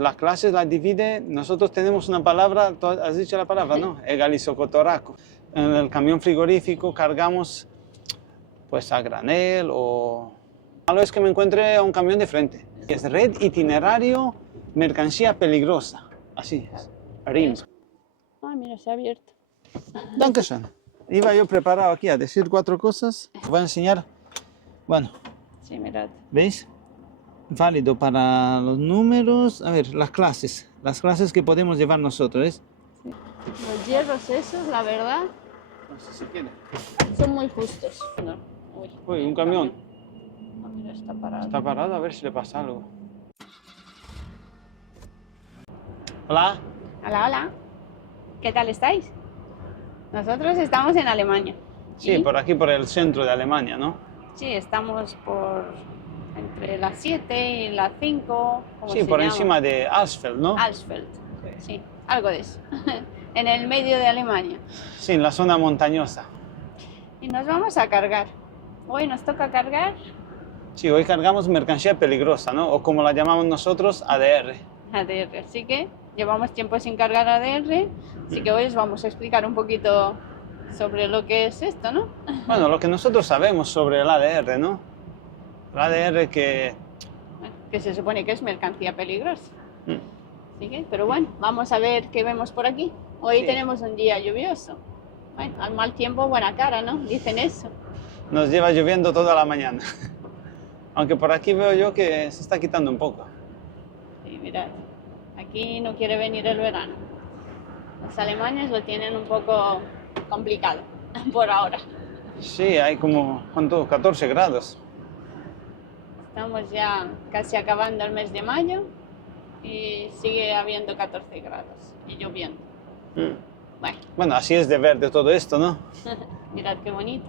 las clases las divide, nosotros tenemos una palabra, tú has dicho la palabra, ¿no? Egalizocotoraco. En el camión frigorífico cargamos pues a granel o... Malo es que me encuentre a un camión de frente. Es red itinerario, mercancía peligrosa. Así es. RIMS. Ah, mira, se ha abierto. Dankeschön. Iba yo preparado aquí a decir 4 cosas. Voy a enseñar. Bueno, Sí, mirad. ¿veis? Válido para los números. A ver, las clases que podemos llevar nosotros, ¿ves? Sí. Los hierros esos, la verdad, No sé si quiere. son muy justos. No. Uy, Uy, un camión. Ah, mira, está parado. Está parado, a ver si le pasa algo. Hola. Hola, hola. ¿Qué tal estáis? Nosotros estamos en Alemania. Sí, ¿Y? por aquí, por el centro de Alemania, ¿no? Sí, estamos por entre las 7 y las 5. Sí, por encima de Alsfeld, ¿no? Alsfeld. Sí, algo de eso. En el medio de Alemania. Sí, en la zona montañosa. Y nos vamos a cargar. Hoy nos toca cargar Sí, hoy cargamos mercancía peligrosa, ¿no? O como la llamamos nosotros, ADR. ADR. Así que llevamos tiempo sin cargar ADR. Así que hoy os vamos a explicar un poquito sobre lo que es esto, ¿no? Bueno, lo que nosotros sabemos sobre el ADR, ¿no? El ADR que... Que se supone que es mercancía peligrosa. Mm. Así que, pero bueno, vamos a ver qué vemos por aquí. Hoy Sí. tenemos un día lluvioso. Bueno, al mal tiempo, buena cara, ¿no? Dicen eso. Nos lleva lloviendo toda la mañana. Aunque por aquí veo yo que se está quitando un poco. Sí, mirad, aquí no quiere venir el verano. Los alemanes lo tienen un poco complicado por ahora. Sí, hay como, ¿cuánto? 14 grados. Estamos ya casi acabando el mes de mayo y sigue habiendo 14 grados y lloviendo. Mm. Bueno, Bueno, así es de verde todo esto, ¿no? mirad qué bonito.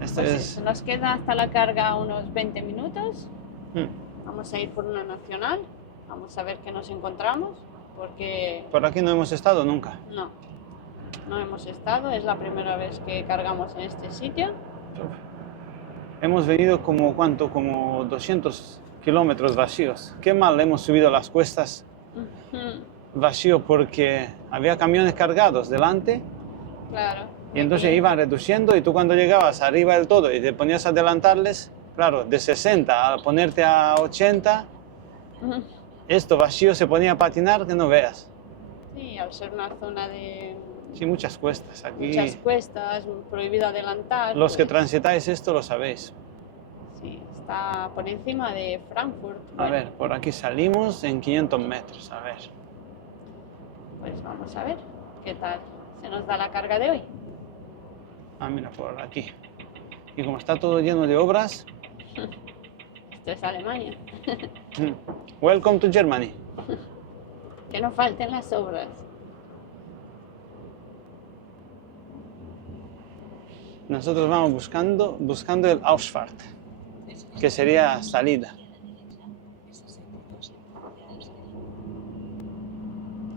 Esto Pues es... eso, nos queda hasta la carga unos 20 minutos. Mm. Vamos a ir por una nacional. Vamos a ver qué nos encontramos porque Por aquí no hemos estado nunca. no hemos estado. Es la primera vez que cargamos en este sitio. Hemos venido como, ¿cuánto? Como 200 kilómetros vacíos. Qué mal hemos subido las cuestas Ujú, vacío porque había camiones cargados delante claro. y entonces iban reduciendo y tú cuando llegabas arriba del todo y te ponías a adelantarles, claro, de 60 a ponerte a 80, Ujú. esto vacío se ponía a patinar que no veas. Sí, al ser una zona de Sí, muchas cuestas aquí. muchas cuestas, prohibido adelantar. Los que pues, transitáis esto lo sabéis. sí, está por encima de Frankfurt. A Bueno, ver, por aquí salimos en 500 metros, a ver. pues vamos a ver qué tal se nos da la carga de hoy. Ah, mira, por aquí. Y como está todo lleno de obras, Esto es Alemania. welcome to Germany. Que no falten las obras. Nosotros vamos buscando el Ausfahrt, que sería salida.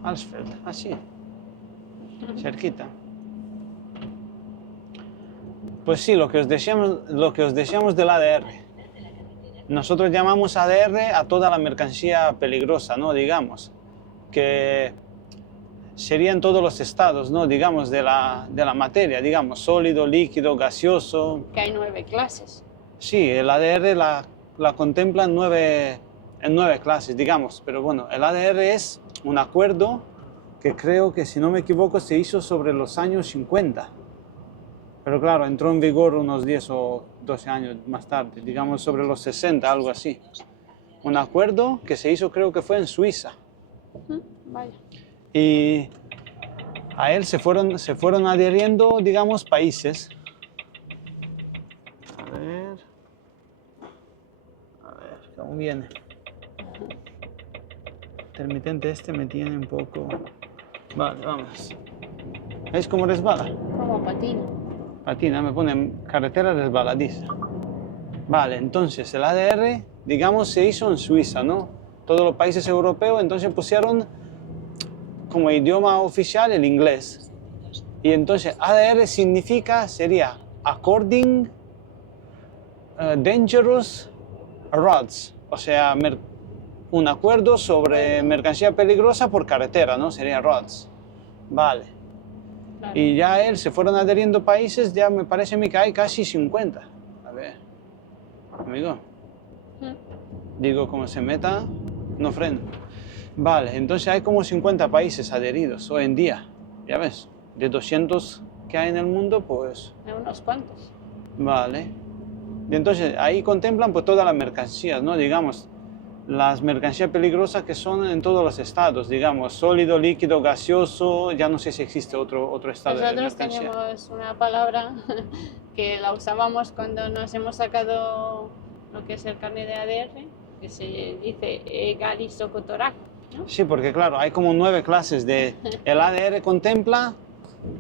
Alsfeld, así, cerquita. Pues sí, lo que os decíamos del ADR. Nosotros llamamos ADR a toda la mercancía peligrosa, ¿no? Digamos, que serían todos los estados, ¿no? Digamos, de la materia, digamos, sólido, líquido, gaseoso. Que hay 9 clases. Sí, el ADR la contempla en 9 clases, digamos, pero bueno, el ADR es un acuerdo que creo que, si no me equivoco, se hizo sobre los años 50. Pero claro, entró en vigor unos 10 o 12 años más tarde, digamos sobre los 60, algo así. Un acuerdo que se hizo, creo que fue en Suiza. Vaya. Y a él se fueron adhiriendo, digamos, países. A ver, ¿cómo viene? Intermitente este me tiene un poco... Vale, vamos. ¿Veis cómo resbala? Como patina. Patina, me pone carretera resbaladiza. Vale, entonces el ADR, digamos, se hizo en Suiza, ¿no? Todos los países europeos entonces pusieron como idioma oficial el inglés. Y entonces ADR sería According Dangerous Roads, o sea, un acuerdo sobre mercancía peligrosa por carretera, ¿no? Sería ROADS. Vale. Claro. Y ya él se fueron adheriendo países, ya me parece a mí que hay casi 50. A ver, amigo, digo, como se meta, no freno. Vale, entonces hay como 50 países adheridos hoy en día, ya ves, de 200 que hay en el mundo, pues... Hay unos cuantos. Vale. Y entonces ahí contemplan pues todas las mercancías, ¿no? Digamos, las mercancías peligrosas que son en todos los estados, digamos, sólido, líquido, gaseoso, ya no sé si existe otro estado de Nosotros mercancía. tenemos una palabra que la usábamos cuando nos hemos sacado lo que es el carnet de ADR, que se dice egalisocotoraco, ¿no? Sí, porque claro, hay como 9 clases de... El ADR contempla,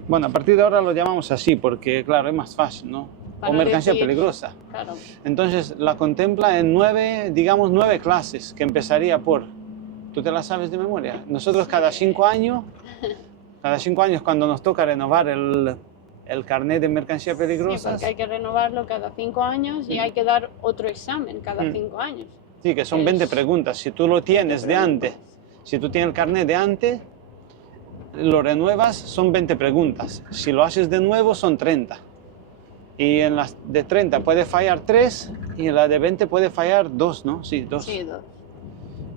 bueno, a partir de ahora lo llamamos así, porque claro, es más fácil, ¿no? Para O mercancía decir, peligrosa. claro, Entonces la contempla en 9, digamos 9 clases, que empezaría por... ¿Tú te la sabes de memoria? Nosotros cada 5 años cuando nos toca renovar el carnet de mercancía sí, peligrosa, porque hay que renovarlo cada 5 años y hay que dar otro examen cada 5 años. sí, que son 20 Es preguntas. Si tú lo tienes de antes, si tú tienes el carnet de antes, lo renuevas, son 20 preguntas. Si lo haces de nuevo, son 30. Y en las de 30 puede fallar 3 y en la de 20 puede fallar 2, ¿no? Sí, 2. Sí, 2.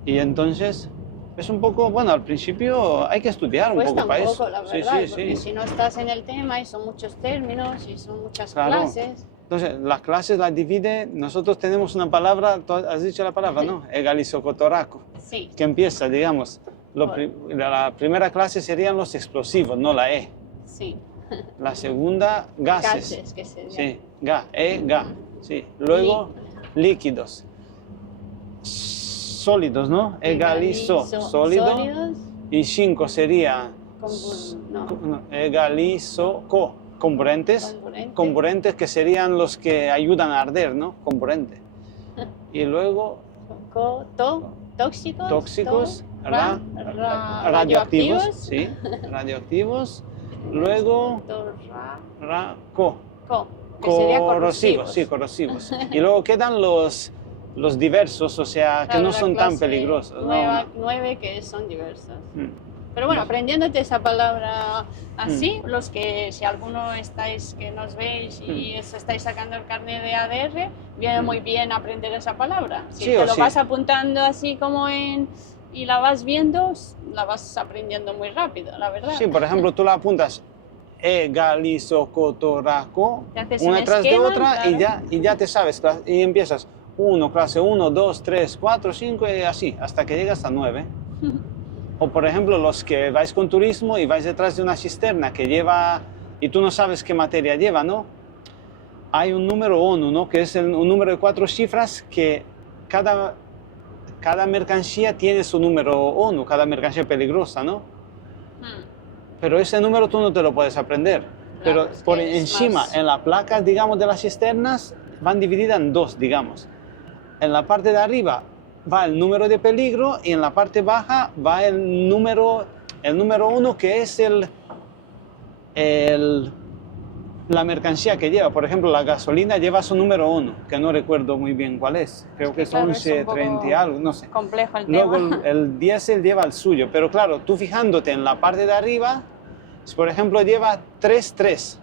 Y entonces es un poco, bueno, al principio hay que estudiar un Cuesta poco un para poco, eso. la Sí, verdad, sí, porque sí. si no estás en el tema y son muchos términos y son muchas Claro. clases. Entonces, las clases las divide, nosotros tenemos una palabra, tú has dicho la palabra, ¿no? Egalisocotoraco, Sí, que empieza, digamos, la primera clase serían los explosivos, no la E. sí. La segunda, gases. Gases, que sería. Sí, ga. Sí. Luego, líquidos. Sólidos, ¿no? Egalizo, sólido. Sólidos. Y 5 sería egalizo-co, comburentes. Comburentes que serían los que ayudan a arder, ¿no? Comburentes. Y luego, Tóxicos. tóxicos, Radioactivos. sí, radioactivos. Luego, Que sería corrosivos, sí, corrosivos. Y luego quedan los diversos, o sea, que Claro, no la son tan clase peligrosos. nueve que son diversos. Mm. Pero bueno, aprendiéndote esa palabra así, los que, si alguno estáis que nos veis y os estáis sacando el carnet de ADR, viene muy bien aprender esa palabra. Si Sí te o lo sí. vas apuntando así como y la vas viendo, la vas aprendiendo muy rápido, la verdad. Sí, por ejemplo, tú la apuntas egalizocotoraco, Te haces una un tras de esquema, otra, claro. y ya te sabes, y empiezas 1, clase 1, 2, 3, 4, 5 y así, hasta que llegas a 9. O por ejemplo, los que vais con turismo y vais detrás de una cisterna que lleva, y tú no sabes qué materia lleva, ¿no? Hay un número ONU, ¿no? Que es un número de 4 cifras que cada mercancía tiene su número ONU, cada mercancía peligrosa, ¿no? Pero ese número tú no te lo puedes aprender. Pero es que por es encima, más- en la placa, digamos, de las cisternas, van divididas en 2, digamos. En la parte de arriba va el número de peligro y en la parte baja va el número 1, que es la mercancía que lleva. Por ejemplo, la gasolina lleva su número 1, que no recuerdo muy bien cuál es. Creo que es claro, es un 1130 y poco algo, no sé. complejo el Luego tema. el diésel lleva el suyo, pero claro, tú fijándote en la parte de arriba, si por ejemplo lleva 33,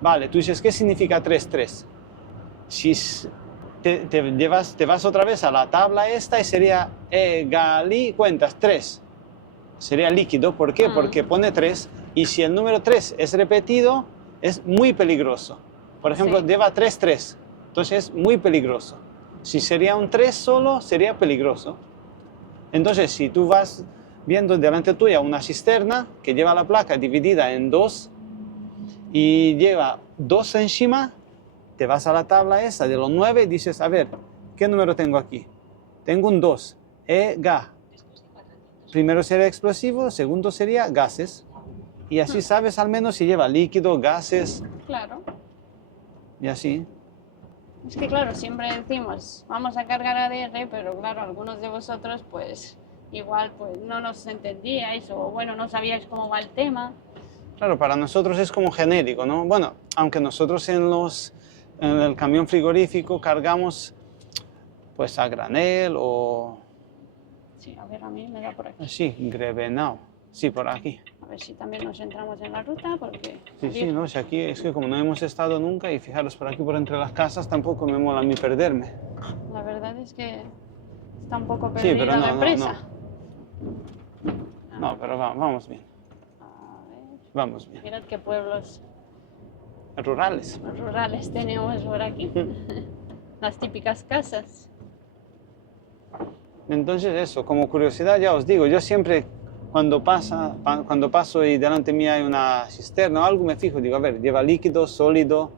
vale, tú dices, ¿qué significa 33? Si te vas otra vez a la tabla esta y sería cuentas 3, sería líquido, ¿por qué? Porque pone 3 y si el número 3 es repetido, es muy peligroso. Por ejemplo, Sí. lleva 3, entonces es muy peligroso. Si sería un 3 solo, sería peligroso. Entonces, si tú vas viendo delante tuya una cisterna que lleva la placa dividida en 2 y lleva 2 encima, te vas a la tabla esa de los 9 y dices, a ver, ¿qué número tengo aquí? Tengo un 2, ga. Primero sería explosivo, segundo sería gases. Y así sabes al menos si lleva líquido, gases Claro. y así. Es que claro, siempre decimos, vamos a cargar ADR, pero claro, algunos de vosotros pues igual pues no nos entendíais o bueno, no sabíais cómo va el tema. Claro, para nosotros es como genérico, ¿no? Bueno, aunque nosotros en el camión frigorífico cargamos pues a granel o Sí, a ver, a mí me da por aquí. Sí, Grebenau. Sí, por aquí. A ver si también nos entramos en la ruta, porque... Sí, no, si aquí es que como no hemos estado nunca y fijaros por aquí por entre las casas tampoco me mola a mí perderme. La verdad es que está un poco Sí, pero perdida la no, empresa. No, pero vamos bien, A ver, vamos bien. mirad qué pueblos Rurales. rurales tenemos por aquí. Las típicas casas. Entonces eso, como curiosidad ya os digo, yo siempre cuando paso y delante mía hay una cisterna o algo me fijo, digo, a ver, lleva líquido, sólido,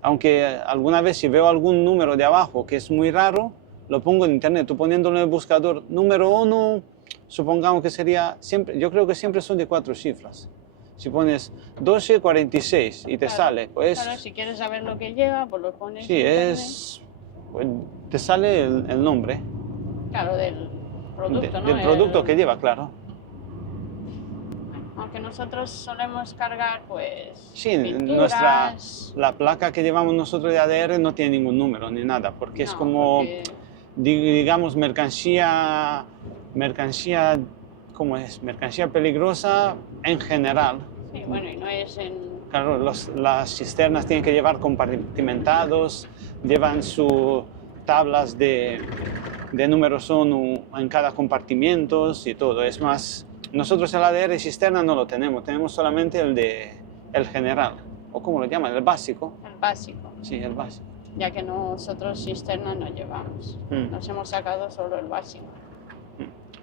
aunque alguna vez si veo algún número de abajo que es muy raro, lo pongo en internet, tú poniéndolo en el buscador número 1, supongamos que sería, siempre, yo creo que siempre son de 4 cifras. Si pones 1246 y te Claro, sale, pues claro, si quieres saber lo que lleva, pues lo pones sí, en internet. pues, te sale el nombre Claro, del producto, ¿no? del producto que lleva, claro. Aunque nosotros solemos cargar, pues, Sí, pinturas. la placa que llevamos nosotros de ADR no tiene ningún número ni nada, porque es No, como, porque- digamos, mercancía, ¿cómo es? Mercancía peligrosa en general. Sí, bueno, y no es en... Claro, las cisternas tienen que llevar compartimentados, llevan sus tablas de números uno en cada compartimiento y todo. Es más, nosotros el ADR cisterna no lo tenemos solamente el general, o como lo llaman, el básico. El básico, Sí, el básico. ya que nosotros cisterna no llevamos. Nos hemos sacado solo el básico.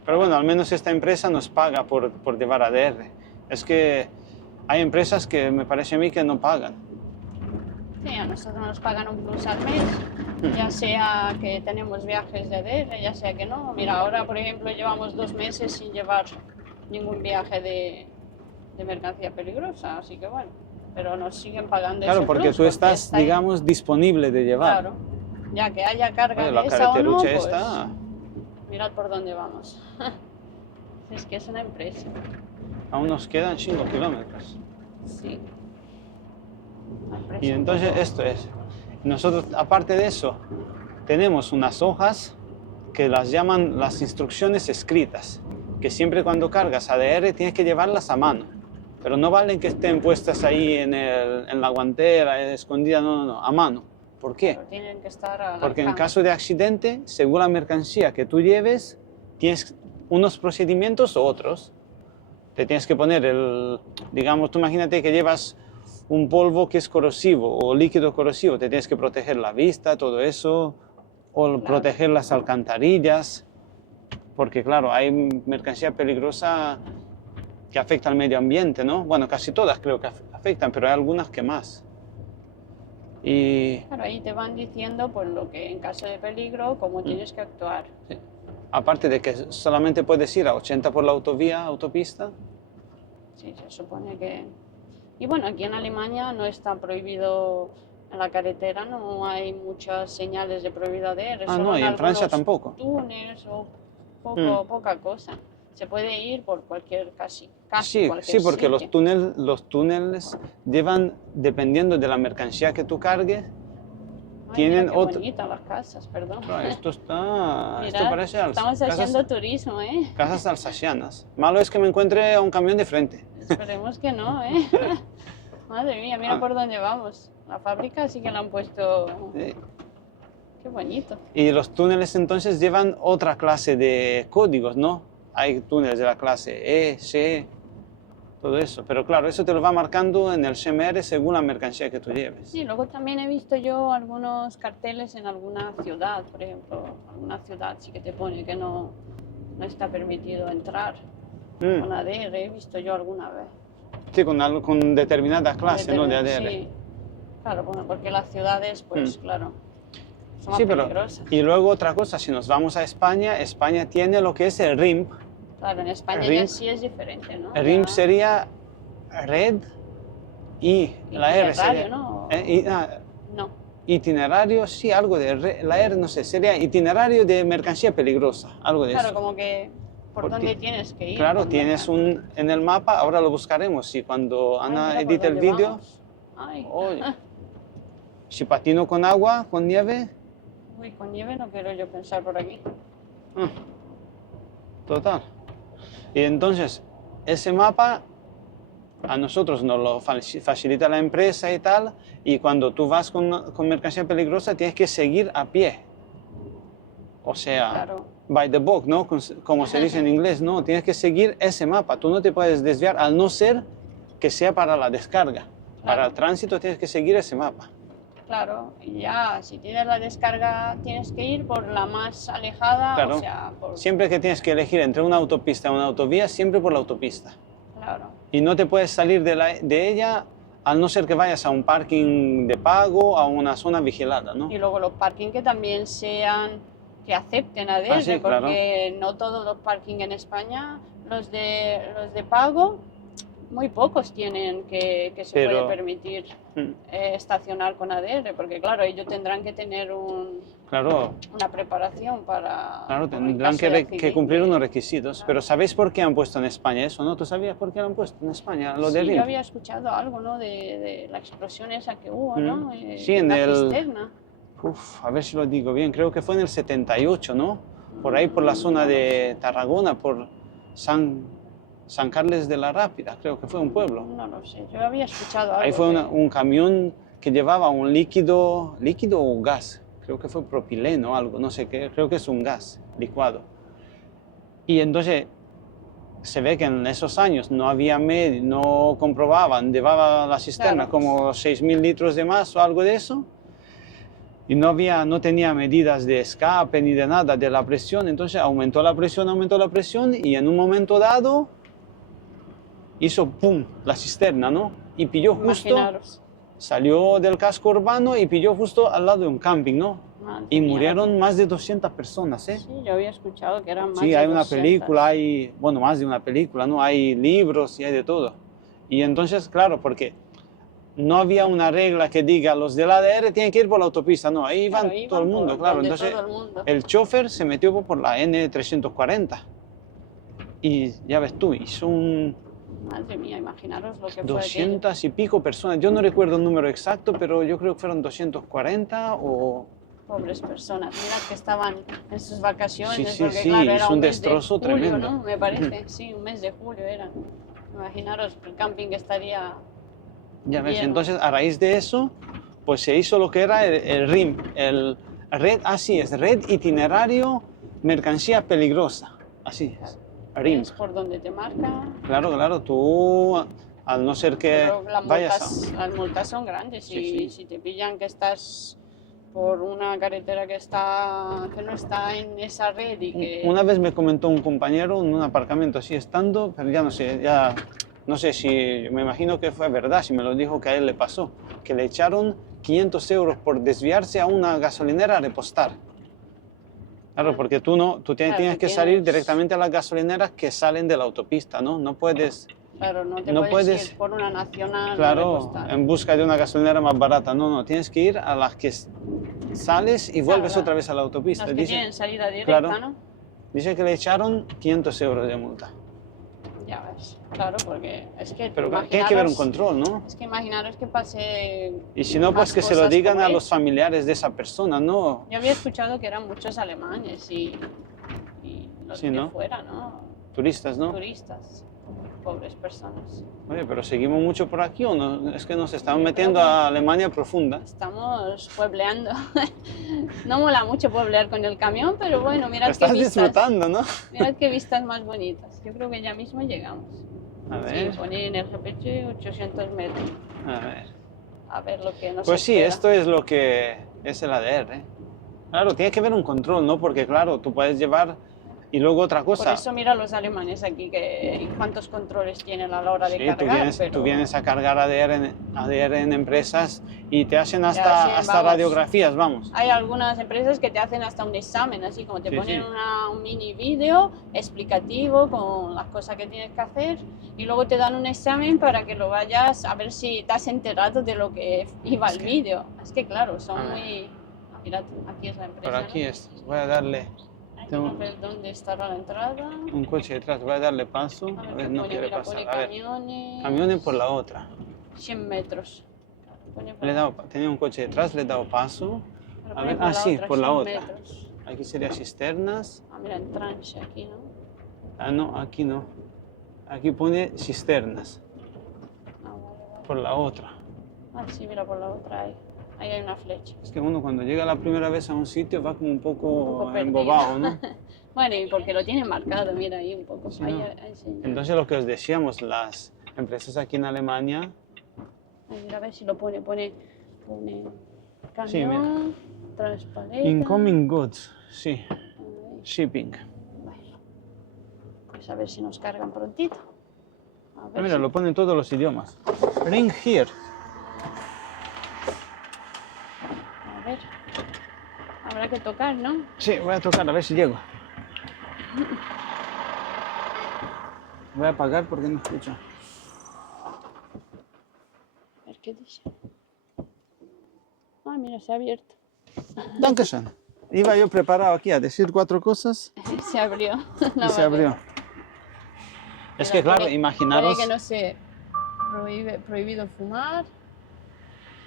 Pero bueno, al menos esta empresa nos paga por llevar ADR. Es que hay empresas que me parece a mí que no pagan. Sí, a nosotros nos pagan un plus al mes, ya sea que tenemos viajes de ADR, ya sea que no. Mira, ahora, por ejemplo, llevamos 2 meses sin llevar ningún viaje de mercancía peligrosa, así que bueno, pero nos siguen pagando Claro, ese porque plus, tú estás, está ahí. digamos, disponible de llevar. Claro, ya que haya carga Oye, de la esa o no, carreterucha pues esta, mirad por dónde vamos. Es que es una empresa. aún nos quedan 5 kilómetros. Sí. Una empresa Y un entonces poco- esto es. Nosotros, aparte de eso, tenemos unas hojas que las llaman las instrucciones escritas, que siempre cuando cargas ADR tienes que llevarlas a mano. Pero no valen que estén puestas ahí en la guantera, escondidas, no, a mano. ¿Por qué? Claro, tienen que estar al Porque en alcance. caso de accidente, según la mercancía que tú lleves, tienes unos procedimientos u otros. Te tienes que poner digamos, tú imagínate que llevas un polvo que es corrosivo o líquido corrosivo, te tienes que proteger la vista, todo eso, o Claro. proteger las alcantarillas, porque claro, hay mercancía peligrosa que afecta al medio ambiente, ¿no? Bueno, casi todas creo que afectan, pero hay algunas que más. Y Claro, ahí te van diciendo pues lo que en caso de peligro, cómo tienes que actuar. sí, aparte de que solamente puedes ir a 80 por la autopista, Sí, se supone que... Y bueno, aquí en Alemania no está prohibido en la carretera, no hay muchas señales de prohibido ADR. Ah, solo no, y en Francia algunos tampoco. túneles o poca cosa. Se puede ir por casi Sí, cualquier sí, porque sitio. los túneles llevan, dependiendo de la mercancía que tú cargues, Ay, tienen mira qué otro... bonitas las casas, perdón. Ah, esto está... esto Mirad, parece estamos haciendo turismo, ¿eh? casas alsacianas. Malo es que me encuentre a un camión de frente. Esperemos que no, ¿eh? Madre mía, mira Ah. por dónde vamos. La fábrica sí que la han puesto... Eh, Qué bonito. Y los túneles entonces llevan otra clase de códigos, ¿no? Hay túneles de la clase E, C, todo eso. Pero claro, eso te lo va marcando en el CMR según la mercancía que tú lleves. Sí, luego también he visto yo algunos carteles en alguna ciudad, por ejemplo, alguna ciudad sí que te pone que no está permitido entrar con ADR, he visto yo alguna vez. Sí, con determinada clase, ¿no? De ADR. Sí, claro, bueno, porque las ciudades, pues claro, son más Sí, pero peligrosas. y luego otra cosa, si nos vamos a España, España tiene lo que es el RIMP. Claro, en España RIMP. ya sí es diferente, ¿no? El RIMP Ya- sería red y la R sería... Itinerario, ¿no? No, itinerario, sí, algo de... La R, no sé, sería itinerario de mercancía peligrosa, algo de claro, eso. como que por Porque- dónde tienes que ir. Claro, con tienes la- en el mapa, ahora lo buscaremos, y cuando Ay, Ana mira por edite el dónde vídeo, vamos. Ay. oye, si patino con agua, con nieve, Uy, con nieve no quiero yo pensar por aquí. ah, total. Y entonces, ese mapa a nosotros nos lo facilita la empresa y tal, y cuando tú vas con mercancía peligrosa tienes que seguir a pie. O sea, Claro. by the book, ¿no? Como se dice en inglés, no, tienes que seguir ese mapa. Tú no te puedes desviar, al no ser que sea para la descarga. Para el tránsito tienes que seguir ese mapa. Claro, y ya, si tienes la descarga, tienes que ir por la más alejada, Claro. o sea, por... Siempre que tienes que elegir entre una autopista y una autovía, siempre por la autopista. Claro, Y no te puedes salir de ella al no ser que vayas a un parking de pago, a una zona vigilada, ¿no? y luego los parking que también sean, que acepten ADR, sí, claro. porque no todos los parking en España, los de pago, muy pocos tienen que se Pero- puede permitir estacionar con ADR, porque claro, ellos tendrán que tener Claro, una preparación para... claro, por el tendrán caso de que accidente. cumplir unos requisitos. Pero ¿sabéis por qué han puesto en España eso, no? ¿Tú sabías por qué lo han puesto en España? Lo de Sí, RIM. yo había escuchado algo, ¿no? De la explosión esa que hubo, ¿no? Sí, de en una el- cisterna. Uf, a ver si lo digo bien, creo que fue en el 78, ¿no? Por ahí, por la zona de Tarragona, por San Carles de la Rápida, creo que fue un pueblo. No lo sé, yo había escuchado algo. Ahí fue de- un camión que llevaba un líquido o gas, creo que fue propileno o algo, no sé qué, creo que es un gas licuado. Y entonces se ve que en esos años no había medio, no comprobaban, llevaba la cisterna Claro. como 6.000 litros de más o algo de eso, y no tenía medidas de escape ni de nada de la presión, entonces aumentó la presión, y en un momento dado hizo pum, la cisterna, ¿no? Y pilló justo, Imaginaros. salió del casco urbano y pilló justo al lado de un camping, ¿no? Madre Y mía. murieron más de 200 personas, ¿eh? Sí, yo había escuchado que eran más Sí, de hay una 200. película, bueno, más de una película, ¿no? Hay libros y hay de todo. Y entonces, claro, porque no había una regla que diga los del ADR tienen que ir por la autopista, no, ahí Claro, iban iban todo el por mundo, claro. donde Entonces, todo el mundo. el chofer se metió por la N340 y ya ves tú, hizo Madre mía, imaginaros lo que fue aquello. 200 y pico personas. Yo no recuerdo el número exacto, pero yo creo que fueron 240 o... Pobres personas, mira que estaban en sus vacaciones, Sí, sí, porque sí, claro, era hizo un mes de destrozo julio, tremendo. ¿no? Me parece, sí, un mes de julio era. Imaginaros, el camping estaría... Ya ves, Lleno. entonces a raíz de eso, pues se hizo lo que era el RIM, así es, Red Itinerario Mercancía Peligrosa, así es, RIM. Es por donde te marca. Claro, claro, tú, al no ser que Pero vayas las multas son grandes. Sí, sí. Si te pillan que estás por una carretera que no está en esa red y que... Una vez me comentó un compañero en un aparcamiento así estando, pero ya no sé si, me imagino que fue verdad, si me lo dijo que a él le pasó, que le echaron 500 euros por desviarse a una gasolinera a repostar. Claro, porque tú Claro, tienes que salir directamente a las gasolineras que salen de la autopista, ¿no? No puedes, Claro, no te no puedes puedes- ir por una nacional. claro, repostar. en busca de una gasolinera más barata. No, tienes que ir a las que sales y vuelves Claro, otra vez a la autopista. Los que Dice, tienen salida directa, claro. ¿no? dice que le echaron 500 euros de multa. Ya ves, claro, porque es que... Pero tiene que haber un imaginaros- control, ¿no? Es que imaginaros que pase... Y si no, pues más que se lo cosas digan como a los esta. familiares de esa persona, ¿no? Yo había escuchado que eran muchos alemanes y los Sí, de ¿no? fuera, ¿no? Turistas, ¿no? Turistas, pobres personas. Oye, pero seguimos mucho por aquí o no? Es que nos estamos Yo metiendo creo que- a Alemania profunda. Estamos puebleando. No mola mucho pueblear con el camión, pero bueno, mirad qué Estás vistas. disfrutando, ¿no? Mirad qué vistas más bonitas. Yo creo que ya mismo llegamos. A Sí, ver, pone en el GPS 800 metros. a ver. A ver lo que nos Pues sí, espera. esto es lo que es el ADR. Claro, tiene que haber un control, ¿no? Porque claro, tú puedes llevar... Y luego otra Por cosa, eso mira los alemanes aquí, cuántos controles tienen a la hora de sí, cargar. tú pero vienes a cargar ADR en empresas y te hacen hasta, hacen, hasta vamos. radiografías, vamos. Hay algunas empresas que te hacen hasta un examen, así como te Sí, ponen sí. un mini vídeo explicativo con las cosas que tienes que hacer y luego te dan un examen para que lo vayas a ver si te has enterado de lo que iba el vídeo. Es que claro, son A ver. muy... Mirad, aquí es la empresa. Por aquí ¿no? es, voy a darle tengo- A ver dónde estará la entrada. un coche detrás, voy a darle paso. A A ver, ver, qué no pone, quiere mira, pasar. pone A ver, camiones. camiones por la otra. 100 metros. Pone por Le he dado, tenía un coche detrás, le he dado paso. pero A pone ver, por la sí, otra, por la 100 otra. metros. Aquí sería cisternas. Ah, mira, en tranche aquí, ¿no? Ah, no, aquí no. Aquí pone cisternas, Ah, vale, vale. por la otra. Ah, sí, mira, por la otra ahí. Ahí hay una flecha. Es que uno cuando llega la primera vez a un sitio va como un Un poco poco perdido. embobado, ¿no? Bueno, y porque lo tiene marcado, mira ahí un poco. Sí, Ahí, ¿no? ahí señala. Entonces lo que os decíamos, las empresas aquí en Alemania, Ahí, mira, a ver si lo pone. Pone sí, mira, camión, transpaleta. incoming goods, sí, Ahí. shipping. Bueno, pues a ver si nos cargan prontito. A Ah, ver mira, si... lo pone en todos los idiomas. Ring here. A ver. Habrá que tocar, ¿no? Sí, voy a tocar a ver si llego. Voy a apagar porque no escucho. A ver qué dice. Ah, mira, se ha abierto. Dankeschön. Iba yo preparado aquí a decir 4 cosas Se abrió. y se abrió. Es que claro, Pone imaginaros, que no se prohibido fumar.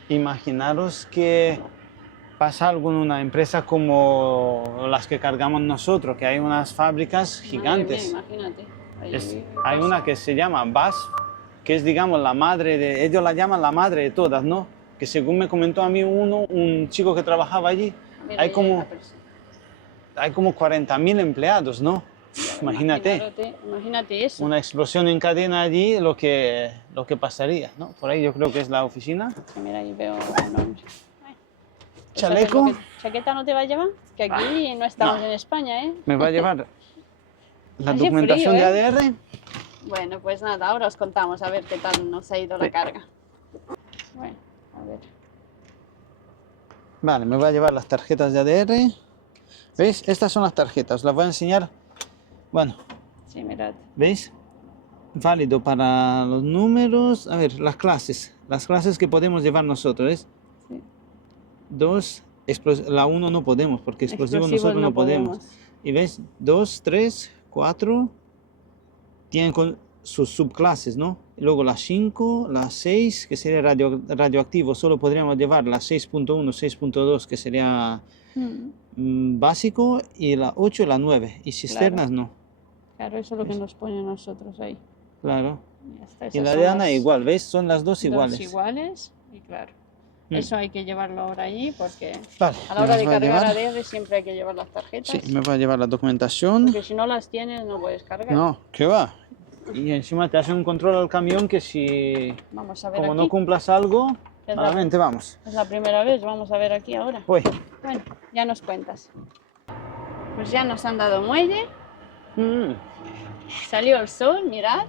imaginaros que pasa algo en una empresa como las que cargamos nosotros, que hay unas fábricas Madre gigantes. mía, imagínate. Ahí Hay pasa. una que se llama BASF, que es, digamos, la madre de, ellos la llaman la madre de todas, ¿no? Que según me comentó a mí un chico que trabajaba allí, Mira, hay ahí hay una como, persona. hay como 40.000 empleados, ¿no? Imagínate, Imagínate eso. una explosión en cadena allí, lo que pasaría, ¿no? Por ahí yo creo que es la oficina. Sí, mira, ahí veo un hombre. Ay, ¿tú sabes Chaleco. lo que- ¿Chaqueta no te va a llevar? Que aquí no estamos no. en España, ¿eh? Me va a llevar la Hace documentación frío, de ¿eh? ADR. Bueno, pues nada, ahora os contamos a ver qué tal nos ha ido la Sí. carga. Bueno, a ver. Vale, me va a llevar las tarjetas de ADR. ¿Veis? Estas son las tarjetas, os las voy a enseñar. Bueno, Sí, mirad. ¿veis? Válido para los números. A ver, las clases que podemos llevar nosotros, ¿ves? Sí. 2, la 1 no podemos, porque explosivos Explosivos nosotros no podemos. podemos. Y ves, 2, 3, 4, tienen con sus subclases, ¿no? Y luego la 5, la 6, que sería radioactivo, solo podríamos llevar la 6.1, 6.2, que sería básico, y la 8 y la 9. Y cisternas no. Claro, eso es lo que nos pone a nosotros ahí. Claro. Ya está, Y esas la son de Ana las igual, ¿ves? Son las dos iguales. dos iguales y claro. Mm. Eso hay que llevarlo ahora allí porque Vale, a la me hora las de voy a cargar llevar. ADR siempre hay que llevar las tarjetas. Sí, me va a llevar la documentación. Porque si no las tienes no puedes cargar. No, ¿qué va? Y encima te hacen un control al camión que si, Vamos a ver como aquí. no cumplas algo, Es la- malamente vamos. Es la primera vez, vamos a ver aquí ahora. Voy. Bueno, ya nos cuentas. Pues ya nos han dado muelle, Mm, salió el sol, mirad,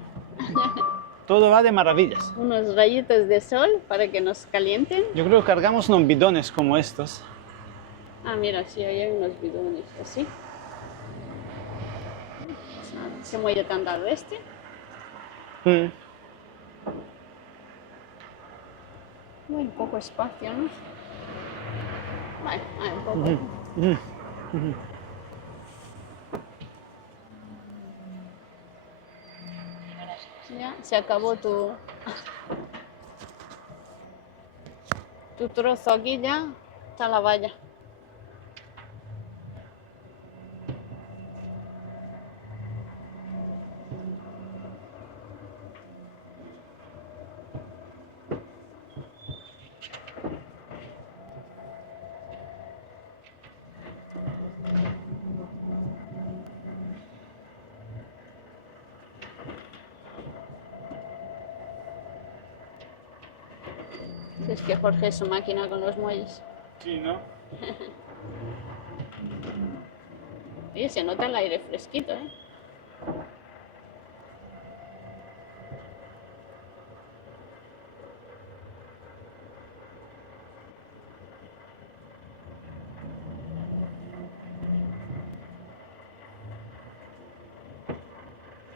todo va de maravillas. unos rayitos de sol para que nos calienten. Yo creo que cargamos unos bidones como estos. Ah, mira, sí, ahí hay unos bidones así. ¿Qué muelle tan raro este? Mm. Muy poco espacio, ¿no? Bueno, hay un poco. Mm. Ya, se acabó tu trozo aquí ya, está la valla. Si es que Jorge es su máquina con los muelles. Sí, ¿no? Oye, se nota el aire fresquito, ¿eh?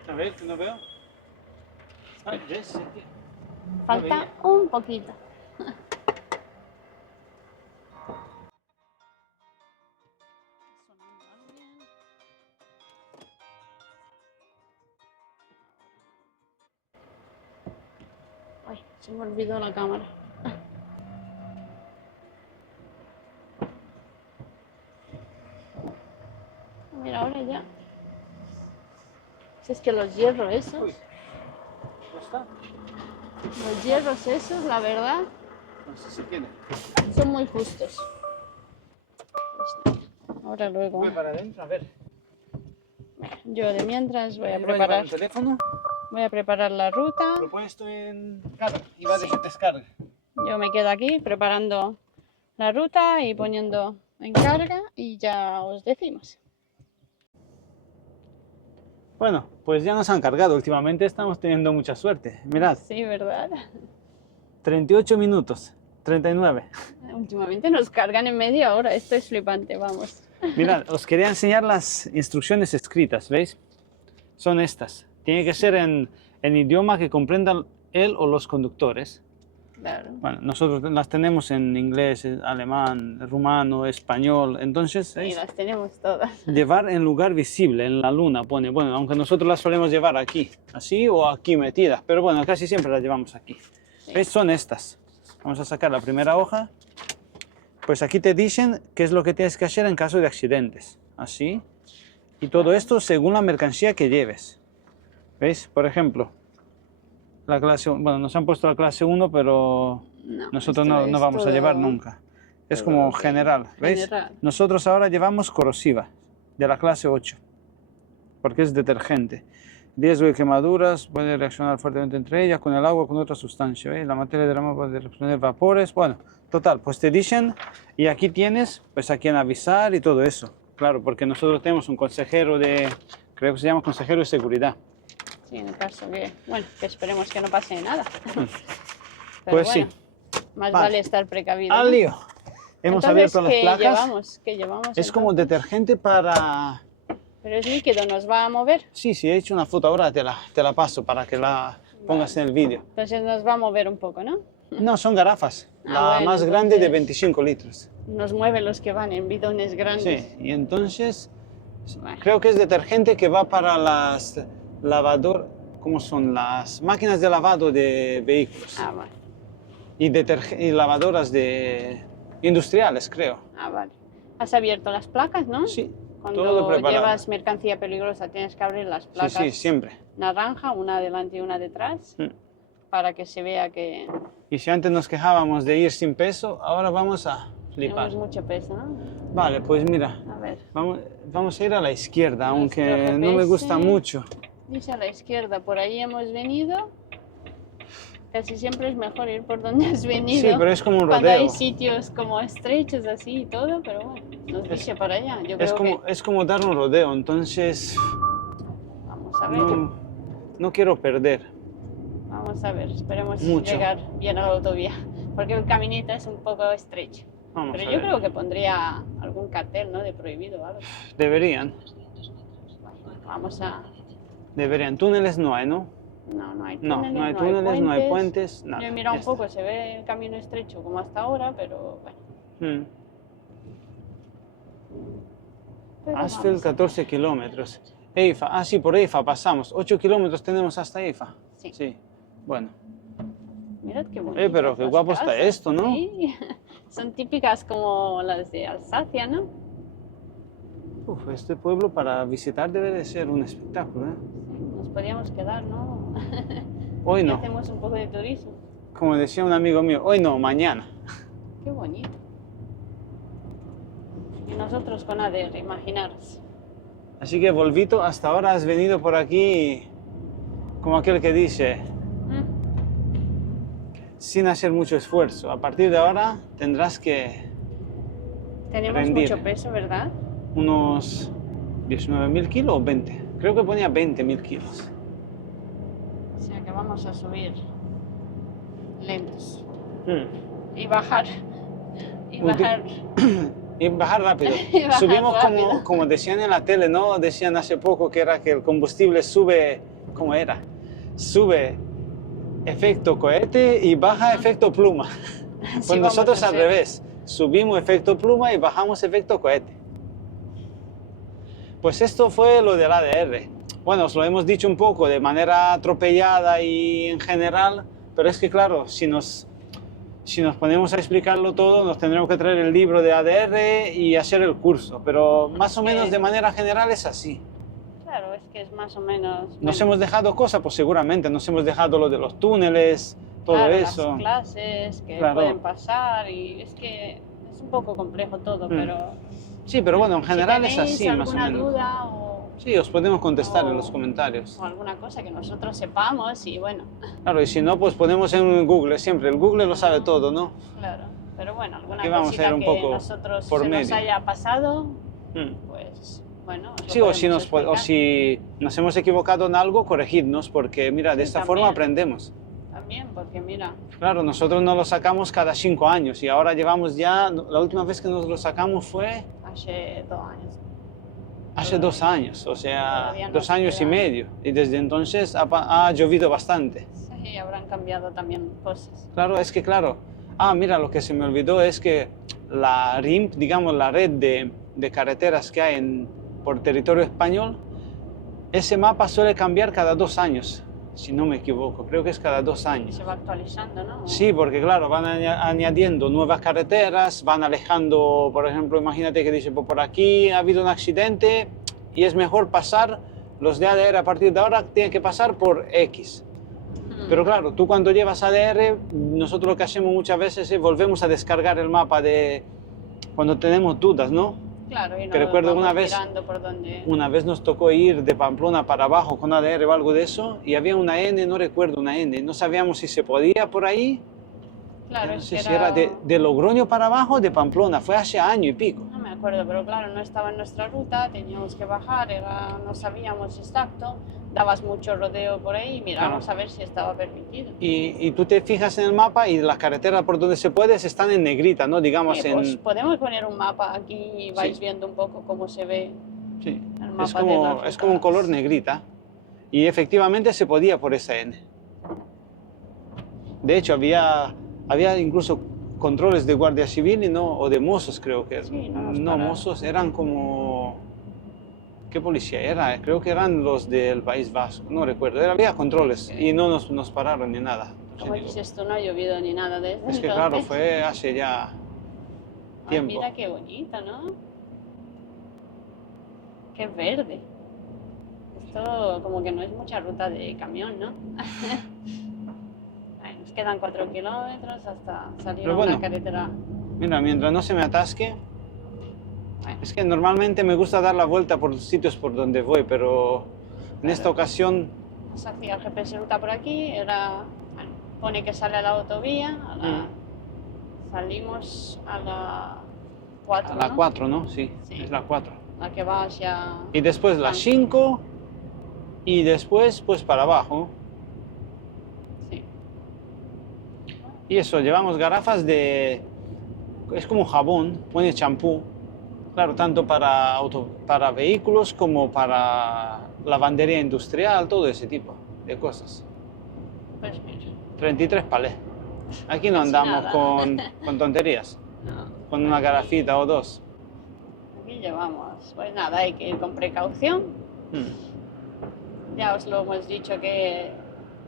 A ver, que no veo. Ay, ¿ves? Aquí. Falta un poquito. Ay, se me olvidó la cámara. Mira, ahora ya. Si es que los hierros esos, Uy, ¿ya está? los hierros esos, la verdad, No sé si quiere. son muy justos. Pues nada, ahora luego, Voy para adentro, a ver. yo de mientras voy a Voy a llevar preparar, el teléfono, la ruta. lo he puesto en carga y va a descarga. Yo me quedo aquí preparando la ruta y poniendo en carga y ya os decimos. Bueno, pues ya nos han cargado. Últimamente estamos teniendo mucha suerte. Mirad, Sí, ¿verdad? 38 minutos, 39. Últimamente nos cargan en media hora, esto es flipante, vamos. Mirad, os quería enseñar las instrucciones escritas, ¿veis? Son estas. Tiene que ser en idioma que comprendan él o los conductores. Claro. Bueno, nosotros las tenemos en inglés, alemán, rumano, español. Entonces, Y ¿veis? las tenemos todas. Llevar en lugar visible, en la luna, pone. Bueno, aunque nosotros las solemos llevar aquí, así o aquí metidas. Pero bueno, casi siempre las llevamos aquí. Sí. ¿Veis? Son estas. Vamos a sacar la primera hoja. Pues aquí te dicen qué es lo que tienes que hacer en caso de accidentes. Así. Y todo esto según la mercancía que lleves. ¿Veis? Por ejemplo, la clase, bueno, nos han puesto la clase 1, pero No, nosotros esto no es vamos a todo llevar nunca. Es todo como lo que- general, ¿veis? general. Nosotros ahora llevamos corrosiva, de la clase 8, porque es detergente. Riesgo de quemaduras, puede reaccionar fuertemente entre ellas, con el agua, con otra sustancia. ¿Veis? La materia de rama puede responder vapores. Bueno, total, pues te dicen, y aquí tienes pues a quién avisar y todo eso. Claro, porque nosotros tenemos un consejero creo que se llama consejero de seguridad. Sí, en el caso que, bueno, que esperemos que no pase nada. Pero Pues bueno, sí. más Vale. vale estar precavido. ¡Al ¿no? lío! Hemos Entonces, abierto las ¿qué placas. llevamos? ¿Qué llevamos? Es como entonces? detergente para... Pero es líquido, ¿nos va a mover? Sí, he hecho una foto ahora, te la paso para que la pongas en el vídeo. Entonces nos va a mover un poco, ¿no? No, son garrafas. La bueno, más grande de entonces- 25 litros. Nos mueve los que van en bidones grandes. Sí, y entonces Bueno, creo que es detergente que va para las ¿cómo son? Las máquinas de lavado de vehículos vale. y lavadoras industriales, creo. Vale. Has abierto las placas, ¿no? Sí, Cuando todo preparado. llevas mercancía peligrosa tienes que abrir las Sí, placas sí, siempre. naranja, una adelante y una detrás, Mm. para que se vea que Y si antes nos quejábamos de ir sin peso, ahora vamos a flipar. tenemos mucho peso, ¿no? Vale, pues mira, A ver, vamos a ir a la izquierda, Nuestro aunque no me gusta GPS. mucho. dice a la izquierda, por ahí hemos venido. Casi siempre es mejor ir por donde has venido. Sí, pero es como un Cuando rodeo. hay sitios como estrechos así y todo, pero bueno, nos dice para allá. Yo Es creo es como dar un rodeo, entonces que vamos a ver. no quiero perder. Vamos a ver, esperemos Mucho. llegar bien a la autovía, porque el caminito es un poco estrecho. Vamos Pero a yo ver. creo que pondría algún cartel, ¿no? De prohibido o algo. Deberían. Vamos a... Deberían. Túneles no hay, ¿no? No hay No, túneles, no hay túneles, no hay puentes, nada. Yo he mirado ya un poco, se ve el camino estrecho como hasta ahora, pero bueno. está. Pero Asfeld, vamos a- 14 kilómetros. Eifa, sí, por Eifa pasamos. 8 kilómetros tenemos hasta Eifa. Sí. Bueno. Mirad qué bonito. Pero qué guapo está esto, ¿no? Sí, son típicas como las de Alsacia, ¿no? Uf, este pueblo para visitar debe de ser un espectáculo, ¿eh? Sí, nos podíamos quedar, ¿no? Hoy Y no. hacemos un poco de turismo. Como decía un amigo mío, hoy no, mañana. Qué bonito. Y nosotros con ADR, imaginaros. Así que, Volvito, hasta ahora has venido por aquí como aquel que dice, sin hacer mucho esfuerzo. A partir de ahora tendrás que Tenemos rendir. mucho peso, ¿verdad? unos 19.000 kilos o 20. Creo que ponía 20.000 kilos. O sea que vamos a subir lentos. Mm. Y bajar. Y Ulti- bajar. Y bajar rápido. Y bajar Subimos rápido. como decían en la tele, ¿no? Decían hace poco que era que el combustible sube, ¿cómo era? Sube efecto cohete y baja efecto pluma. Pues vamos nosotros a al hacer. revés, subimos efecto pluma y bajamos efecto cohete. Pues esto fue lo del ADR. Bueno, os lo hemos dicho un poco de manera atropellada y en general, pero es que claro, si nos ponemos a explicarlo todo, nos tendremos que traer el libro de ADR y hacer el curso, pero más o menos de manera general es así. Claro, es que es más o menos... Nos bueno, hemos dejado cosas, pues seguramente, nos hemos dejado lo de los túneles, todo claro, eso. las clases que Claro. pueden pasar y es que es un poco complejo todo, pero Sí, pero bueno, en general si es tenéis así, más o alguna menos. duda Sí, os podemos contestar en los o- comentarios. o alguna cosa que nosotros sepamos y bueno, Claro, y si no, pues ponemos en Google, siempre. El Google lo sabe todo, ¿no? claro, pero bueno, alguna Aquí vamos a ir cosita un que poco nosotros por se nos medio. haya pasado, Mm. pues bueno, os lo Sí, o si, podemos o explicar. si nos hemos equivocado en algo, corregidnos, porque mira, de Sí, esta también. forma aprendemos. También, porque mira, Claro, nosotros nos lo sacamos cada 5 años y ahora llevamos ya, la última vez que nos lo sacamos fue hace 2 años. hace 2 años, o sea, Todavía nos 2 años y queda. medio. Y desde entonces ha llovido bastante. Sí, habrán cambiado también cosas. Claro, es que claro. Mira, lo que se me olvidó es que la RIMP, digamos, la red de carreteras que hay por territorio español, ese mapa suele cambiar cada 2 años, si no me equivoco. Creo que es cada 2 años. Se va actualizando, ¿no? Sí, porque claro, van añadiendo nuevas carreteras, van alejando, por ejemplo, imagínate que dice, pues por aquí ha habido un accidente y es mejor pasar, los de ADR a partir de ahora tienen que pasar por X. Pero claro, tú cuando llevas ADR, nosotros lo que hacemos muchas veces es volvemos a descargar el mapa de cuando tenemos dudas, ¿no? Claro, y Que nos recuerdo vamos una vez, mirando por dónde... una vez nos tocó ir de Pamplona para abajo con ADR o algo de eso y había una N, no recuerdo una N, no sabíamos si se podía por ahí. Claro, No es sé que si era de Logroño para abajo o de Pamplona, fue hace año y pico. No me acuerdo, pero claro, no estaba en nuestra ruta, teníamos que bajar, no sabíamos exacto, dabas mucho rodeo por ahí y miramos Claro. a ver si estaba permitido. Y tú te fijas en el mapa y las carreteras por donde se puede están en negrita, ¿no? Digamos Sí, pues podemos poner un mapa aquí y vais Sí. viendo un poco cómo se ve Sí, el mapa es de como, las es como un color rutas. negrita. Y efectivamente se podía por esa N. De hecho, había incluso controles de Guardia Civil y no, o de mozos creo que. Sí, no nos No, pararon. mozos, eran como... ¿Qué policía era? Creo que eran los del País Vasco, no recuerdo. Había controles y no nos pararon ni nada. Como Sí, digo, dices tú, no ha llovido ni nada desde es que entonces. claro, fue hace ya Ay, tiempo. mira qué bonito, ¿no? Qué verde. Esto como que no es mucha ruta de camión, ¿no? Ay, nos quedan 4 kilómetros hasta salir Pero a bueno. una carretera. Mira, mientras no se me atasque, Bueno, es que normalmente me gusta dar la vuelta por los sitios por donde voy, pero en esta Claro. ocasión, nos hacía el GPS ruta por aquí, bueno, pone que sale a la autovía, salimos a la 4, a la ¿no? 4, ¿no? Sí, Sí. es la 4. La que va hacia... Y después la Francia. 5 y después pues para abajo. Sí. Y eso, llevamos garrafas de... Es como jabón, pone champú. Claro, tanto para vehículos como para lavandería industrial, todo ese tipo de cosas. Pues mira, 33 palés. Aquí no Casi andamos nada. con tonterías, no, con una garrafita o dos. aquí llevamos, pues nada, hay que ir con precaución. Ya os lo hemos dicho que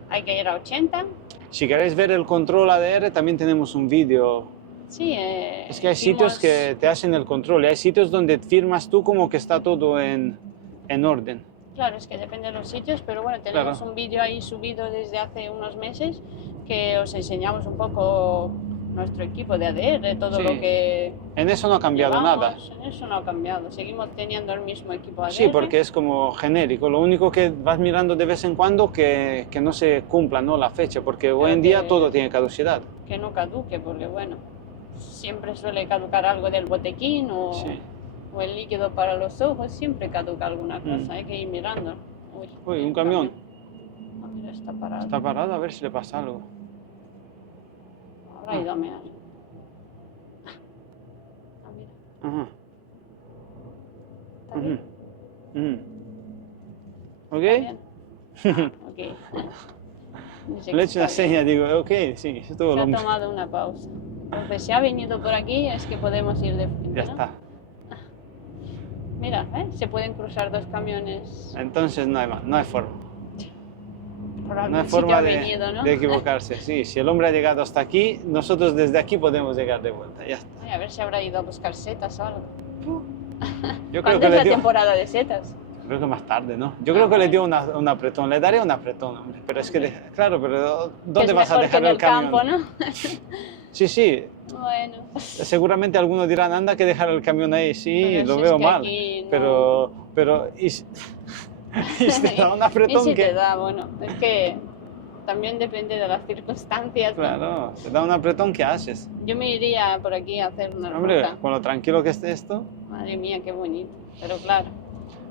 hay que ir a 80. Si queréis ver el control ADR, también tenemos un vídeo. Sí, Es que hay sitios que te hacen el control y hay sitios donde firmas tú como que está todo en orden. Claro, es que depende de los sitios, pero bueno, tenemos Claro. un vídeo ahí subido desde hace unos meses que os enseñamos un poco nuestro equipo de ADR, todo Sí. lo que En eso no ha cambiado nada. llevamos. En eso no ha cambiado, seguimos teniendo el mismo equipo ADR. Sí, porque es como genérico. Lo único que vas mirando de vez en cuando que no se cumpla, ¿no? La fecha, porque hoy en día que- todo tiene caducidad. Que no caduque, porque bueno, siempre suele caducar algo del botequín Sí. o el líquido para los ojos, siempre caduca alguna cosa, hay que ir mirando. Uy, hay un camión. Ah, mira, está parado. Está parado a ver si le pasa algo. Habrá ido a mear. Ah, mira, Ajá. ¿está bien? Ujú. ¿Ok? ¿Está bien? Ah, ok. Dice Le que he hecho una está bien. seña, digo, ok, sí, es todo Se lo ha mismo. tomado una pausa. Entonces, si ha venido por aquí, es que podemos ir de frente, Ya ¿no? está. Mira, se pueden cruzar dos camiones. Entonces no hay forma. Por No algún hay sitio forma ha de, venido, ¿no? de equivocarse. Sí, si el hombre ha llegado hasta aquí, nosotros desde aquí podemos llegar de vuelta. Ya está. Ay, a ver si habrá ido a buscar setas o algo. Yo creo ¿Cuándo que es le la dio, temporada de setas? Creo que más tarde, ¿no? Yo creo que le dio un apretón, le daría un apretón, hombre. Pero es que, claro, pero Que ¿dónde es vas a mejor que dejar en el el camión? campo, ¿no? Sí, sí, Bueno, seguramente algunos dirán, anda que dejar el camión ahí, sí, pero lo si es veo que mal, aquí no... pero y si, y si te da un Y apretón si te que, da, bueno, es que también depende de las circunstancias, ¿no? claro, te da un apretón, ¿qué haces? Yo me iría por aquí a hacer una Hombre, ruta. con lo tranquilo que esté esto, Madre mía, qué bonito. Pero claro,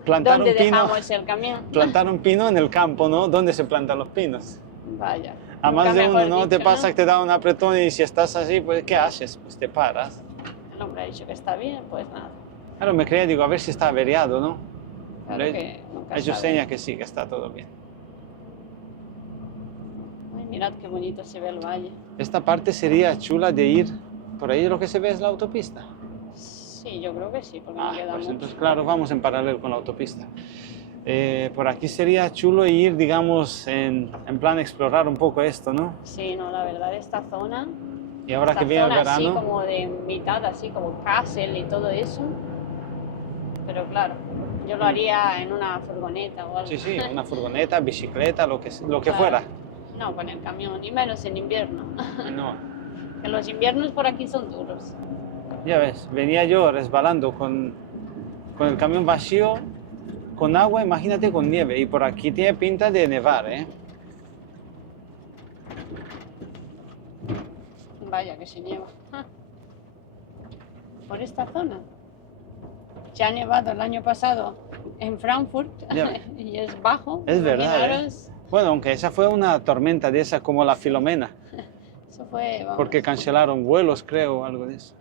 plantar ¿dónde un pino, dejamos el camión? plantar un pino en el campo, ¿no? ¿Dónde se plantan los pinos? Vaya, A nunca más de uno, mejor ¿no? Te dicho, pasa ¿no? que te da un apretón y si estás así, pues ¿qué haces? Pues te paras. El hombre ha dicho que está bien, pues nada. Claro, me creía, digo, a ver si está averiado, ¿no? Claro Le- que nunca Ha hecho sabe. señas que sí, que está todo bien. Ay, mirad qué bonito se ve el valle. Esta parte sería chula de ir, por ahí lo que se ve es la autopista. Sí, yo creo que sí, porque no queda Pues mucho. entonces, claro, vamos en paralelo con la autopista. Por aquí sería chulo ir, digamos, en plan explorar un poco esto, ¿no? Sí, no, la verdad, esta zona, Y ahora esta que viene el zona así verano, como de mitad, así como Kassel y todo eso. Pero claro, yo lo haría en una furgoneta o algo. sí, sí, una furgoneta, bicicleta, lo que Claro. fuera. No, con el camión, y menos en invierno. No, Que los inviernos por aquí son duros. ya ves, venía yo resbalando con el camión vacío, con agua, imagínate con nieve. Y por aquí tiene pinta de nevar, ¿eh? Vaya que se nieva. Por esta zona. Ya ha nevado el año pasado en Frankfurt Ya. y es bajo. Es verdad, ¿eh? Imaginaros, Bueno, aunque esa fue una tormenta de esa como la Filomena, eso fue, vamos, porque cancelaron vuelos, creo, o algo de eso.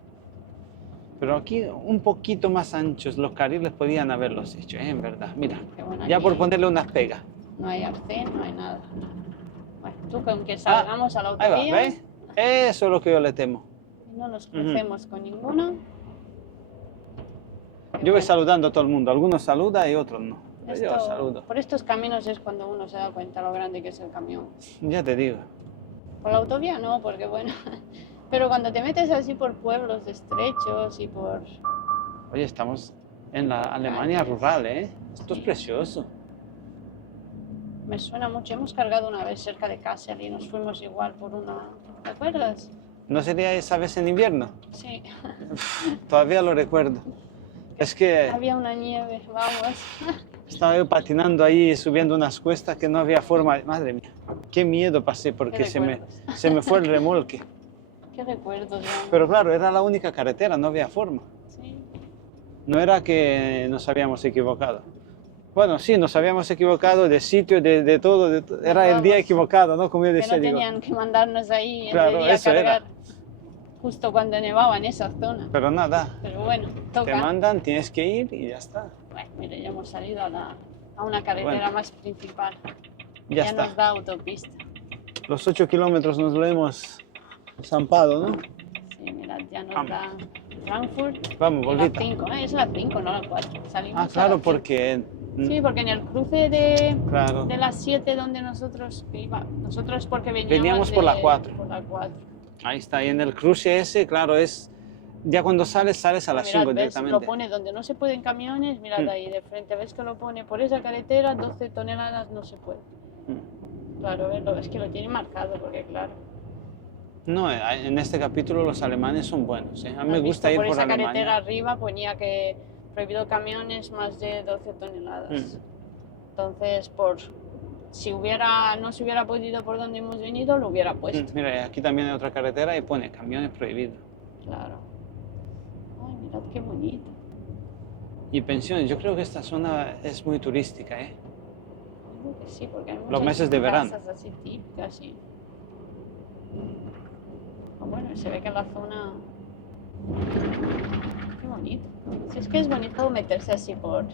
Pero aquí un poquito más anchos los carriles podían haberlos hecho, ¿eh? En verdad. Mira, qué bueno, ya aquí por ponerle unas pegas. no hay arcén, no hay nada. Bueno, tú con que salgamos a la Ahí va, autovía ¿ves? Eso es lo que yo le temo. y no nos crucemos con ninguno. Yo voy saludando a todo el mundo. Algunos saludan y otros no. Yo saludo. Por estos caminos es cuando uno se da cuenta lo grande que es el camión. Ya te digo. Por la autovía no, porque bueno, pero cuando te metes así por pueblos estrechos y por... Oye, estamos en la Alemania rural, ¿eh? Esto es Sí. precioso. Me suena mucho, hemos cargado una vez cerca de Kassel y nos fuimos igual por una... ¿Te acuerdas? ¿No sería esa vez en invierno? Sí, Todavía lo recuerdo. Es que había una nieve, vamos. estaba yo patinando ahí, subiendo unas cuestas que no había forma. Madre mía, qué miedo pasé porque Qué se me recuerdos. fue el remolque. Qué recuerdos, vamos. Pero claro, era la única carretera, no había forma. Sí. No era que nos habíamos equivocado. Bueno, sí, nos habíamos equivocado de sitio, de todo. Era el día Vamos. equivocado, ¿no? Como yo Que decía, no digo. tenían que mandarnos ahí ese Claro, día a eso era. cargar justo cuando nevaba en esa zona. Pero nada, Pero bueno, te toca. mandan, tienes que ir y ya está. Bueno, mira, ya hemos salido a una carretera Bueno. más principal. Ya está. nos da autopista. Los 8 kilómetros nos lo hemos zampado, ¿no? Sí, mirad, ya nos Vamos. da Frankfurt. Vamos, Y la bolita. 5, es la 5, no la 4. Salimos Ah, a la claro, 5. porque... Sí, porque en el cruce de Claro. las 7 donde nosotros nosotros porque veníamos por la 4. Por la 4. Ahí está, y en el cruce ese, claro, es... Ya cuando sales a las Mirad, 5 ves, directamente. lo pone donde no se pueden camiones, mirad Mm. ahí de frente, ves que lo pone por esa carretera, 12 toneladas no se puede. Mm. Claro, ves que lo tiene marcado, porque claro. No, en este capítulo los alemanes son buenos, ¿eh? A mí me ¿Has gusta visto? ir Por por esa Alemania. carretera arriba ponía que prohibido camiones más de 12 toneladas. Mm. Entonces, si no se hubiera podido por donde hemos venido, lo hubiera puesto. Mira, aquí también hay otra carretera y pone camiones prohibidos. Claro. Ay, mirad qué bonito. Y pensiones, yo creo que esta zona es muy turística, ¿eh? Yo creo que sí, porque hay muchas Los meses de verano. casas así típicas, sí. Ah, bueno, se ve que la zona... Qué bonito. Si es que es bonito meterse así por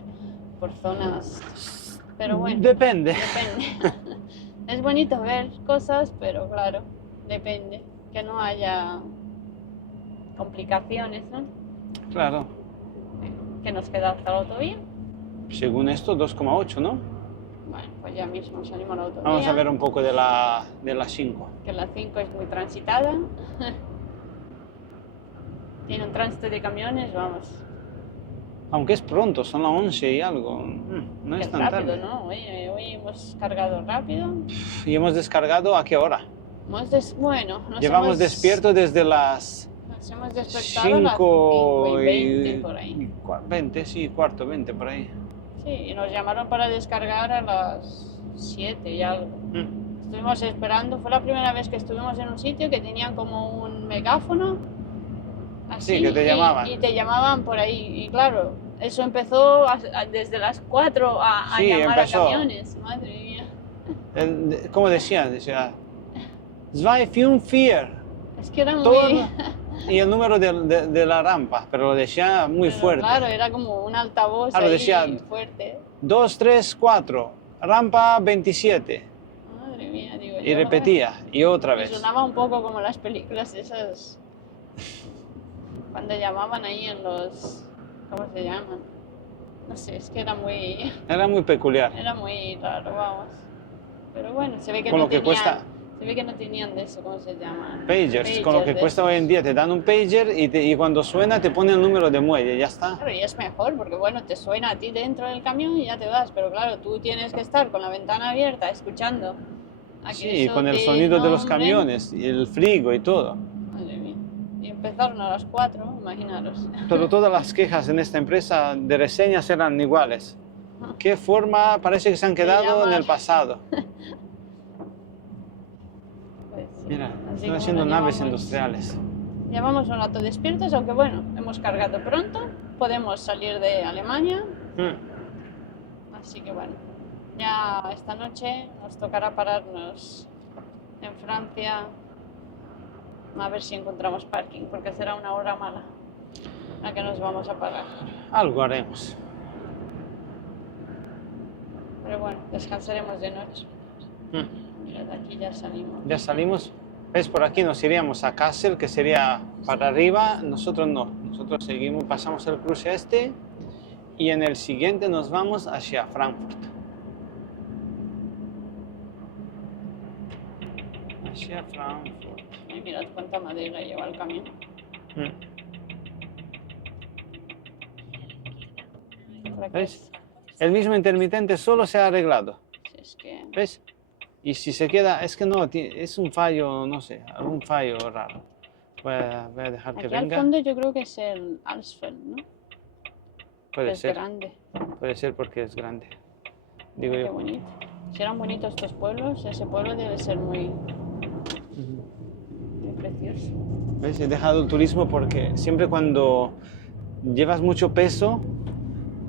zonas, pero bueno, Depende. depende. Es bonito ver cosas, pero claro, depende. Que no haya complicaciones, ¿no? Claro. Que nos queda hasta la autovía. Según esto, 2,8, ¿no? Bueno, pues ya mismo salimos a la autovía. Vamos a ver un poco de la 5. Que la 5 es muy transitada. Tiene un tránsito de camiones, vamos. Aunque es pronto, son las 11 y algo. No Qué es tan rápido, tarde. ¿no? Hoy hemos cargado rápido. ¿Y hemos descargado a qué hora? Bueno, nos Llevamos hemos, despierto desde las nos hemos despertado a las 5 y 20 por ahí. 20, sí, cuarto, 20 por ahí. Sí, y nos llamaron para descargar a las 7 y algo. Estuvimos esperando, fue la primera vez que estuvimos en un sitio que tenían como un megáfono. Así, Sí, que te llamaban. Y te llamaban por ahí. Y claro, eso empezó desde las 4 a Sí, llamar empezó. a camiones. Madre mía. ¿Cómo decía? Decía 244. Es que era Todo, muy... y el número de la rampa, pero lo decía muy Pero fuerte. claro, era como un altavoz Claro, ahí decía- fuerte. 234, rampa 27. Madre mía, digo Y yo. repetía, y otra Me vez. sonaba un poco como las películas esas. Cuando llamaban ahí en los... ¿Cómo se llaman? No sé, es que era muy... Era muy peculiar. Era muy raro, vamos. Pero bueno, se ve que Con no lo que tenían... cuesta- Se ve que no tenían de eso, ¿cómo se llama? Pagers, con lo que de cuesta esos. hoy en día, te dan un pager y cuando suena te pone el número de muelle, ya está. Claro, y es mejor porque bueno, te suena a ti dentro del camión y ya te vas, pero claro, tú tienes que estar con la ventana abierta escuchando. A que Sí, eso con el te sonido de los nombren. camiones y el frigo y todo. Madre mía. Y empezaron a las 4, imaginaros. Pero todas las quejas en esta empresa de reseñas eran iguales. ¿Qué forma? Parece que se han quedado en llamar. el pasado. Pues, sí. Mira, Así están como haciendo lo naves llevamos. industriales. Llevamos un rato despiertos, aunque bueno, hemos cargado pronto, podemos salir de Alemania, así que bueno, ya esta noche nos tocará pararnos en Francia a ver si encontramos parking, porque será una hora mala a que nos vamos a parar. Algo haremos. Pero bueno, descansaremos de noche. Mira, de aquí ya salimos. Ya salimos. ¿Ves? Por aquí nos iríamos a Kassel, que sería para arriba. Nosotros no. Nosotros seguimos, pasamos el cruce este y en el siguiente nos vamos hacia Frankfurt. Hacia Frankfurt. Ay, mirad cuánta madera lleva el camión. ¿Ves? El mismo intermitente solo se ha arreglado. Si es que... ¿Ves? Y si se queda, es que no, es un fallo, no sé, algún fallo raro. Voy a dejar que Aquí al venga. fondo yo creo que es el Alsfeld, ¿no? Puede Es ser, grande. puede ser porque es grande. Digo Qué yo. bonito. Si eran bonitos estos pueblos, ese pueblo debe ser muy, muy precioso. ¿Ves? He dejado el turismo porque siempre cuando llevas mucho peso,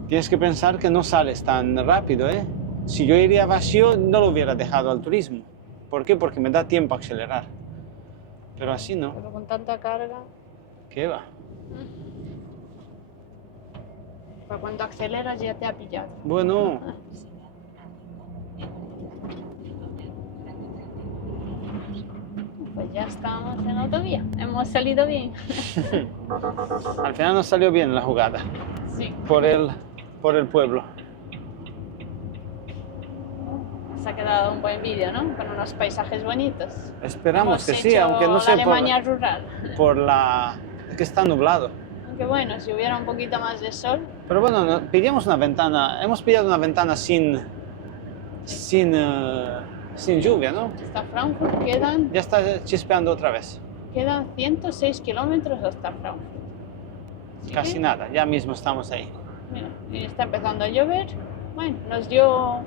tienes que pensar que no sales tan rápido, ¿eh? Si yo iría vacío, no lo hubiera dejado al turismo. ¿Por qué? Porque me da tiempo a acelerar. Pero así no. Pero con tanta carga, ¿Qué va? para cuando aceleras ya te ha pillado. Bueno, Pues ya estamos en autovía. Hemos salido bien. al final nos salió bien la jugada. Sí. Por el pueblo. Se ha quedado un buen vídeo, ¿no? Con unos paisajes bonitos. Esperamos Hemos que sí, hecho aunque no la sé Alemania rural. por la... Es que está nublado. Aunque bueno, si hubiera un poquito más de sol, Pero bueno, pillamos una ventana, hemos pillado una ventana sin lluvia, ¿no? hasta Frankfurt Ya está chispeando otra vez. quedan 106 kilómetros hasta Frankfurt. Así Casi que, nada, ya mismo estamos ahí. mira, y está empezando a llover. Bueno, nos dio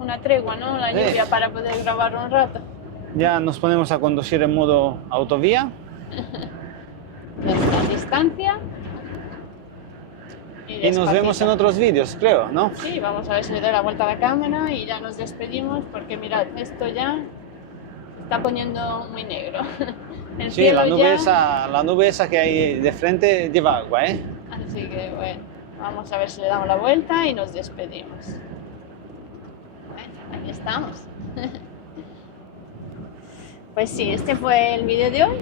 una tregua, ¿no? La lluvia para poder grabar un rato. Ya nos ponemos a conducir en modo autovía. Nuestra distancia. Y nos vemos en despacito. otros vídeos, creo, ¿no? Sí, vamos a ver si le doy la vuelta a la cámara y ya nos despedimos porque mirad, esto ya se está poniendo muy negro. El Sí, cielo la nube esa que hay de frente lleva agua, ¿eh? Así que bueno, vamos a ver si le damos la vuelta y nos despedimos. Bueno, aquí estamos. Pues sí, este fue el vídeo de hoy.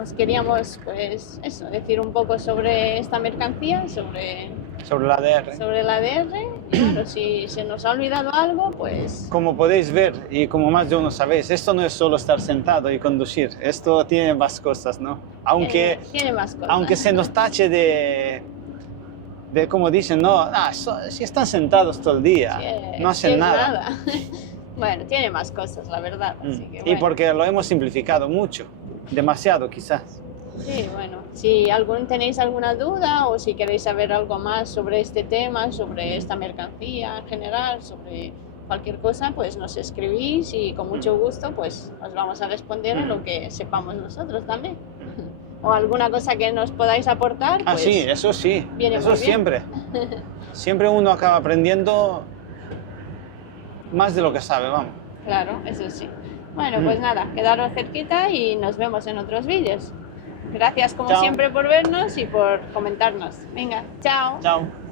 Os queríamos, pues, eso, decir un poco sobre esta mercancía, sobre Sobre la DR. la DR. Y bueno, si se nos ha olvidado algo, pues Como podéis ver y como más de uno sabéis, esto no es solo estar sentado y conducir, esto tiene más cosas, ¿no? Aunque, tiene más cosas. aunque se nos tache de como dicen, no, si están sentados todo el día, no hacen es nada. Bueno, tiene más cosas, la verdad. Así que, Y bueno. porque lo hemos simplificado mucho, demasiado quizás. Sí, bueno, si tenéis alguna duda o si queréis saber algo más sobre este tema, sobre esta mercancía en general, sobre cualquier cosa, pues nos escribís y con mucho gusto pues os vamos a responder a lo que sepamos nosotros también. O alguna cosa que nos podáis aportar, pues Sí, eso sí, viene eso muy bien. siempre. Siempre uno acaba aprendiendo más de lo que sabe, vamos. Claro, eso sí. Bueno, pues nada, quedaros cerquita y nos vemos en otros vídeos. Gracias como Chao. siempre por vernos y por comentarnos. Venga, chao. Chao.